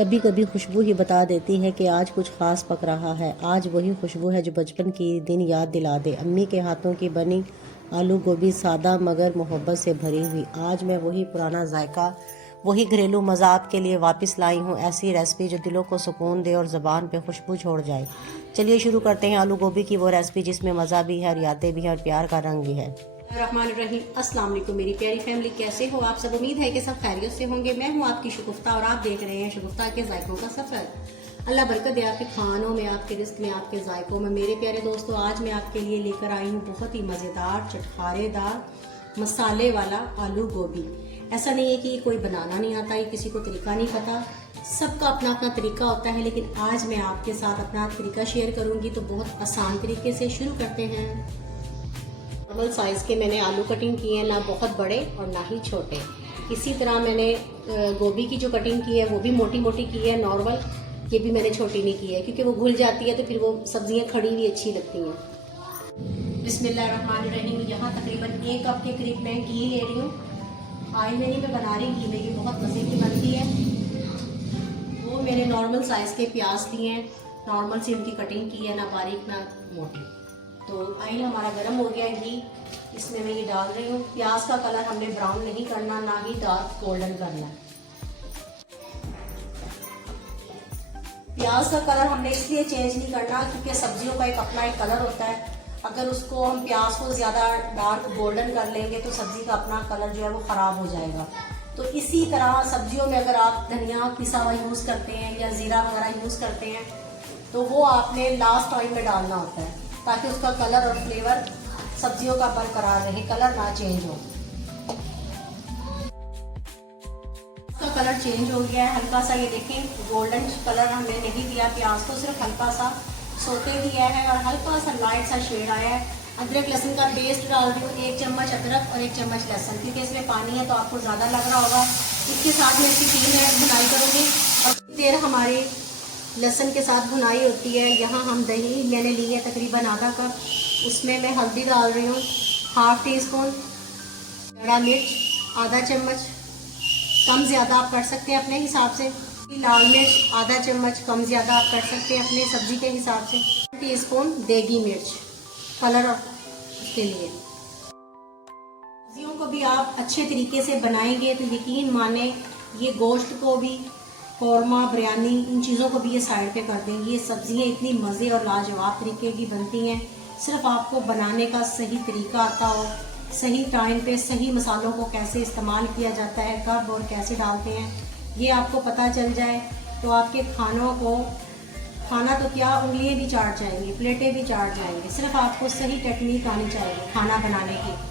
कभी कभी खुशबू ही बता देती है कि आज कुछ खास पक रहा है। आज वही खुशबू है जो बचपन की दिन याद दिला दे। अम्मी के हाथों की बनी आलू गोभी, सादा मगर मोहब्बत से भरी हुई। आज मैं वही पुराना जायका, वही घरेलू मज़ा आपके लिए वापस लाई हूँ। ऐसी रेसिपी जो दिलों को सुकून दे और ज़बान पे खुशबू छोड़ जाए। चलिए शुरू करते हैं आलू गोभी की वो रेसिपी जिसमें मज़ा भी है और यादें भी हैं और प्यार का रंग भी है। रहमानिर्रहीम। अस्सलाम वालेकुम मेरी प्यारी फैमिली, कैसे हो आप सब? उम्मीद है कि सब खैरियत से होंगे। मैं हूं आपकी शगुफ्ता और आप देख रहे हैं शगुफ्ता के जायकों का सफर। अल्लाह बरकत दे आपके खानों में, आपके रिस्क में, आपके जायकों में। मेरे प्यारे दोस्तों, आज मैं आपके लिए लेकर आई हूँ बहुत ही मज़ेदार, चटखारेदार, मसाले वाला आलू गोभी। ऐसा नहीं है कि कोई बनाना नहीं आता, ये किसी को तरीका नहीं पता, सबका अपना अपना तरीका होता है। लेकिन आज मैं आपके साथ अपना तरीका शेयर करूँगी, तो बहुत आसान तरीके से शुरू करते हैं। नॉर्मल साइज़ के मैंने आलू कटिंग किए हैं, ना बहुत बड़े और ना ही छोटे। इसी तरह मैंने गोभी की जो कटिंग की है वो भी मोटी मोटी की है, नॉर्मल। ये भी मैंने छोटी नहीं की है क्योंकि वो घुल जाती है तो फिर वो सब्जियां खड़ी हुई अच्छी लगती हैं। बिस्मिल्लाहिर्रहमानिर्रहीम। यहाँ तकरीबन 1 कप के करीब मैं घी ले रही हूँ। ऑयल में नहीं मैं बना रही, घी में, ये बहुत मज़े की बनती है। वो मैंने नॉर्मल साइज़ के प्याज लिए हैं, नॉर्मल सी उनकी कटिंग की है, ना बारीक ना मोटी। तो ऑयल हमारा गर्म हो गया है, घी इसमें मैं ये डाल रही हूँ। प्याज का कलर हमने ब्राउन नहीं करना, ना ही डार्क गोल्डन करना। प्याज का कलर हमने इसलिए चेंज नहीं करना क्योंकि सब्जियों का अपना एक कलर होता है। अगर उसको हम प्याज को ज़्यादा डार्क गोल्डन कर लेंगे तो सब्जी का अपना कलर जो है वो ख़राब हो जाएगा। तो इसी तरह सब्जियों में अगर आप धनिया पिसा हुआ यूज़ करते हैं या ज़ीरा वगैरह यूज़ करते हैं तो वो आपने लास्ट टाइम में डालना होता है ताकि उसका कलर और फ्लेवर सब्जियों का बरकरार रहे, कलर ना चेंज हो। उसका कलर चेंज हो गया है हल्का सा, ये देखें गोल्डन कलर हमने नहीं दिया प्याज को, सिर्फ हल्का सा सोते दिया है और हल्का सा लाइट सा शेड आया है। अदरक लहसुन का पेस्ट डाल रही हूँ, 1 चम्मच अदरक और 1 चम्मच लहसुन, क्योंकि इसमें पानी है तो आपको ज़्यादा लग रहा होगा। इसके साथ मैं इसकी 3 मिनट भुनाई करूँगी और देर हमारी लहसुन के साथ भुनाई होती है। यहाँ हम दही मैंने ली है तकरीबन आधा कप, उसमें मैं हल्दी डाल रही हूँ, 1/2 टीस्पून, बड़ा मिर्च आधा चम्मच, कम ज़्यादा आप कर सकते हैं अपने हिसाब से। लाल मिर्च आधा चम्मच, कम ज़्यादा आप कर सकते हैं अपने सब्जी के हिसाब से। 1 टीस्पून देगी मिर्च, कलर उसके लिए। सब्जियों को भी आप अच्छे तरीके से बनाएंगे तो यकीन माने ये गोश्त को भी, कौरमा, बिरयानी, इन चीज़ों को भी ये साइड पे कर देंगी। ये सब्जियां इतनी मज़े और लाजवाब तरीके की बनती हैं, सिर्फ आपको बनाने का सही तरीका आता हो, सही टाइम पे सही मसालों को कैसे इस्तेमाल किया जाता है, कब और कैसे डालते हैं, ये आपको पता चल जाए तो आपके खानों को, खाना तो क्या उंगलियां भी चाट जाएंगी, प्लेटें भी चाट जाएंगी। सिर्फ आपको सही टेक्निक आनी चाहिए खाना बनाने की।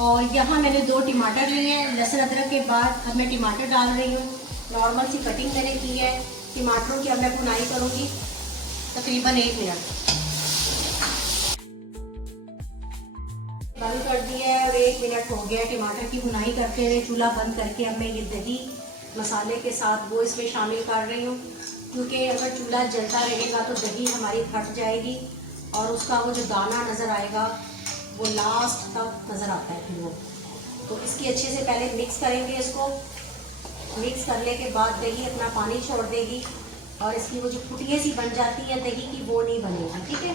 और यहाँ मैंने 2 टमाटर लिए हैं। लहसुन अदरक के बाद अब मैं टमाटर डाल रही हूँ। नॉर्मल सी कटिंग मैंने की है। टमाटरों की अब मैं भुनाई करूँगी तकरीबन 1 मिनट। बंद कर दिया है और 1 मिनट हो गया टमाटर की भुनाई करते हुए। चूल्हा बंद करके अब मैं ये दही मसाले के साथ वो इसमें शामिल कर रही हूँ, क्योंकि अगर चूल्हा जलता रहेगा तो दही हमारी फट जाएगी और उसका वो जो दाना नज़र आएगा वो लास्ट तक नज़र आता है फिर वो। तो इसकी अच्छे से पहले मिक्स करेंगे। इसको मिक्स करने के बाद दही अपना पानी छोड़ देगी और इसकी वो जो फुटियाँ सी बन जाती है दही की, वो नहीं बनेगी। ठीक है,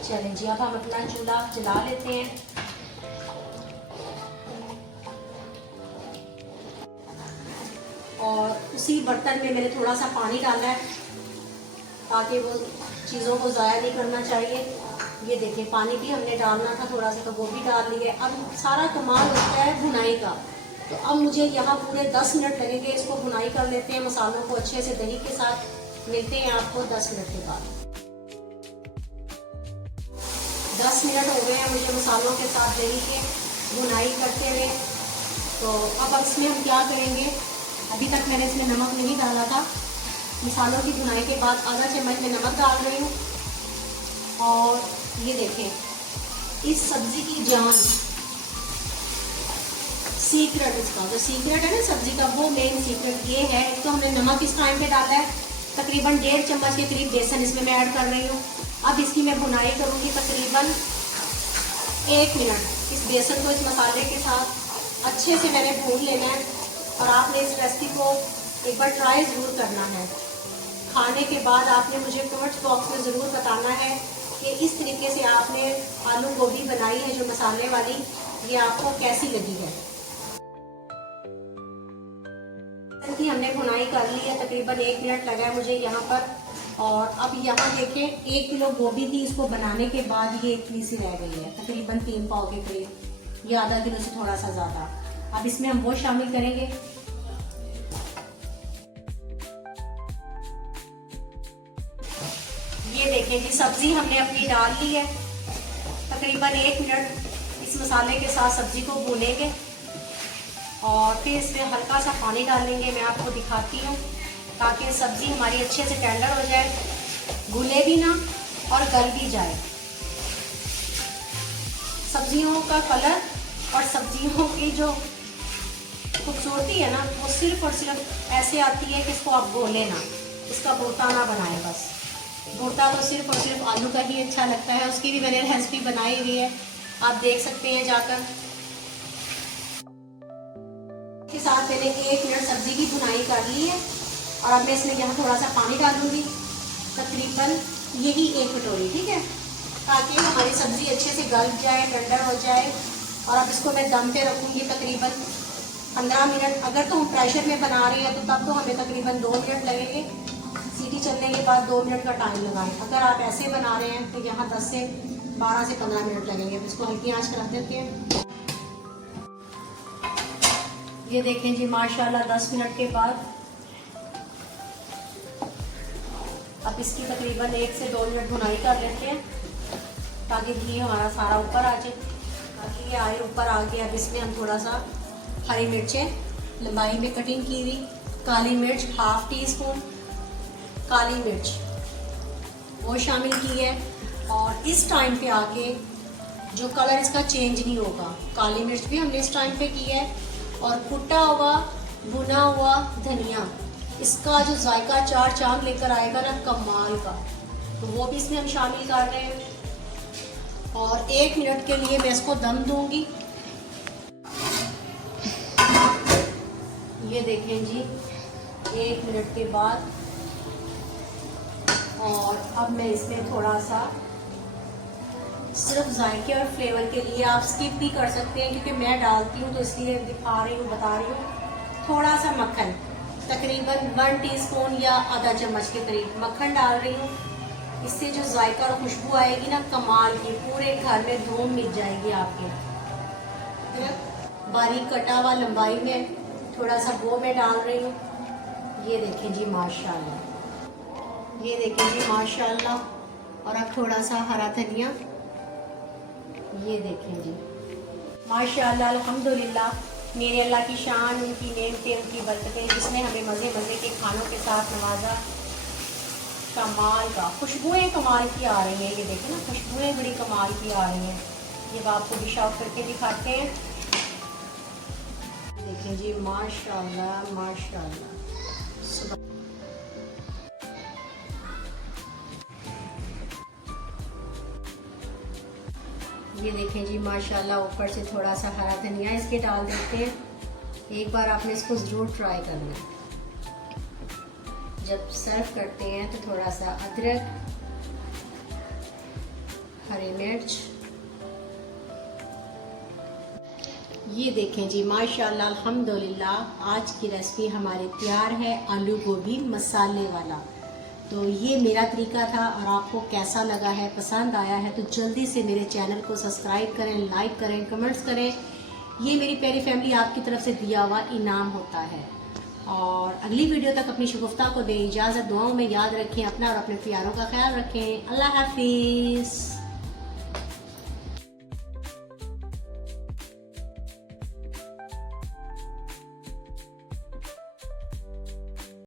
चलें जी, अब हम अपना चूल्हा जला लेते हैं। और उसी बर्तन में मैंने थोड़ा सा पानी डाला है ताकि वो चीज़ों को ज़ाया नहीं करना चाहिए। ये देखें, पानी भी हमने डालना था थोड़ा सा, तो वो भी डाल लिए। अब सारा कमाल होता है भुनाई का। तो अब मुझे यहाँ पूरे 10 मिनट लगेंगे, इसको भुनाई कर लेते हैं मसालों को अच्छे से दही के साथ। मिलते हैं आपको 10 मिनट के बाद। 10 मिनट हो गए हैं मुझे मसालों के साथ दही के भुनाई करते हुए। तो अब इसमें हम क्या करेंगे, अभी तक मैंने इसमें नमक नहीं डाला था। मसालों की भुनाई के बाद आधा चम्मच में नमक डाल रही हूँ। और ये देखें, इस सब्ज़ी की जान, सीक्रेट, इसका जो सीक्रेट है ना सब्ज़ी का, वो मेन सीक्रेट ये है। तो हमने नमक इस टाइम पे डाला है, तकरीबन 1.5 चम्मच के करीब बेसन इसमें मैं ऐड कर रही हूँ। अब इसकी मैं भुनाई करूँगी तकरीबन 1 मिनट। इस बेसन को इस मसाले के साथ अच्छे से मैंने भून लेना है। और आपने इस रेसिपी को एक बार ट्राई ज़रूर करना है। खाने के बाद आपने मुझे कमेंट्स बॉक्स में ज़रूर बताना है कि इस तरीके से आपने आलू गोभी बनाई है जो मसाले वाली, ये आपको कैसी लगी है। की हमने भुनाई कर ली है, तकरीबन 1 मिनट लगा है मुझे यहाँ पर। और अब यहाँ देखें 1 किलो गोभी थी, इसको बनाने के बाद ये इतनी सी रह गई है, तकरीबन 3 पाव के करीब, ये आधा किलो से थोड़ा सा ज़्यादा। अब इसमें हम वो शामिल करेंगे। ये देखें जी, सब्जी हमने अपनी डाल ली है। तकरीबन 1 मिनट इस मसाले के साथ सब्जी को भूनेंगे और फिर इसमें हल्का सा पानी डालेंगे। मैं आपको दिखाती हूँ ताकि सब्जी हमारी अच्छे से टेंडर हो जाए, घुले भी ना और गल भी जाए। सब्जियों का कलर और सब्जियों की जो खूबसूरती है ना, वो सिर्फ और सिर्फ ऐसे आती है कि इसको आप घोले ना, इसका भुर्ता ना बनाएं। बस भुर्ता तो सिर्फ और सिर्फ आलू का ही अच्छा लगता है। उसकी भी मैंने रेसिपी बनाई हुई है, आप देख सकते हैं जाकर। के साथ मैंने 1 मिनट सब्जी की भुनाई कर ली है और अब मैं इसमें यहाँ थोड़ा सा पानी डालूंगी, तकरीबन यही 1 कटोरी, ठीक है, ताकि हमारी सब्जी अच्छे से गल जाए, टेंडर हो जाए। और अब इसको मैं दम पे रखूँगी तकरीबन 15 मिनट। अगर तो हम प्रेशर में बना रहे हैं तो तब तो हमें तकरीबन 2 मिनट लगेंगे, सीटी चलने के बाद 2 मिनट का टाइम लगाएं। अगर आप ऐसे बना रहे हैं तो यहाँ 12 से 15 मिनट लगेंगे। इसको हल्की आंच कर रख देते हैं। ये देखें जी, माशाल्लाह 10 मिनट के बाद अब इसकी तकरीबन 1 से 2 मिनट भुनाई कर लेते हैं ताकि घी हमारा सारा ऊपर आ जाए। ताकि ये आए ऊपर आ गया। अब इसमें हम थोड़ा सा हरी मिर्चें लंबाई में कटिंग की हुई, काली मिर्च 1/2 टीस्पून काली मिर्च वो शामिल की है। और इस टाइम पे आके जो कलर इसका चेंज नहीं होगा, काली मिर्च भी हमने इस टाइम पे की है। और कुटा हुआ भुना हुआ धनिया, इसका जो जायका 4 चांद लेकर आएगा ना, कमाल का, तो वो भी इसमें हम शामिल कर रहे हैं। और 1 मिनट के लिए मैं इसको दम दूंगी। ये देखें जी, 1 मिनट के बाद। और अब मैं इसमें थोड़ा सा सिर्फ जायके और फ्लेवर के लिए, आप स्किप भी कर सकते हैं क्योंकि मैं डालती हूँ तो इसलिए दिखा रही हूँ, बता रही हूँ। थोड़ा सा मक्खन, तकरीबन 1 टीस्पून या आधा चम्मच के करीब मक्खन डाल रही हूँ। इससे जो जायका और खुशबू आएगी ना, कमाल की, पूरे घर में धूम मिल जाएगी आपके। बारीक कटा हुआ लंबाई में थोड़ा सा वो मैं डाल रही हूँ। ये देखें जी माशाल्लाह, ये देखें जी माशाल्लाह। और अब थोड़ा सा हरा धनिया, ये देखें जी माशाल्लाह, अल्हम्दुलिल्लाह। मेरे अल्लाह की शान, उनकी नेमतें, उनकी बरकतें, जिसने हमें मज़े मज़े के खानों के साथ नवाजा। कमाल का, खुशबुएं कमाल की आ रही हैं। ये देखें ना, खुशबुएं बड़ी कमाल की आ रही हैं। ये आपको डिश आउट करके दिखाते हैं। देखें जी माशाल्लाह माशाल्लाह। ये देखें जी माशाल्लाह, ऊपर से थोड़ा सा हरा धनिया इसके डाल देते हैं। एक बार आपने इसको ज़रूर ट्राई करना है। जब सर्व करते हैं तो थोड़ा सा अदरक, हरी मिर्च। ये देखें जी माशाल्लाह, अल्हम्दुलिल्लाह। आज की रेसिपी हमारी तैयार है, आलू गोभी मसाले वाला। तो ये मेरा तरीका था और आपको कैसा लगा है, पसंद आया है तो जल्दी से मेरे चैनल को सब्सक्राइब करें, लाइक करें, कमेंट्स करें। ये मेरी प्यारी फैमिली आपकी तरफ से दिया हुआ इनाम होता है। और अगली वीडियो तक अपनी शगुफ्ता को दें इजाज़त। दुआओं में याद रखें अपना और अपने प्यारों का ख्याल रखें। अल्लाह हाफिज़।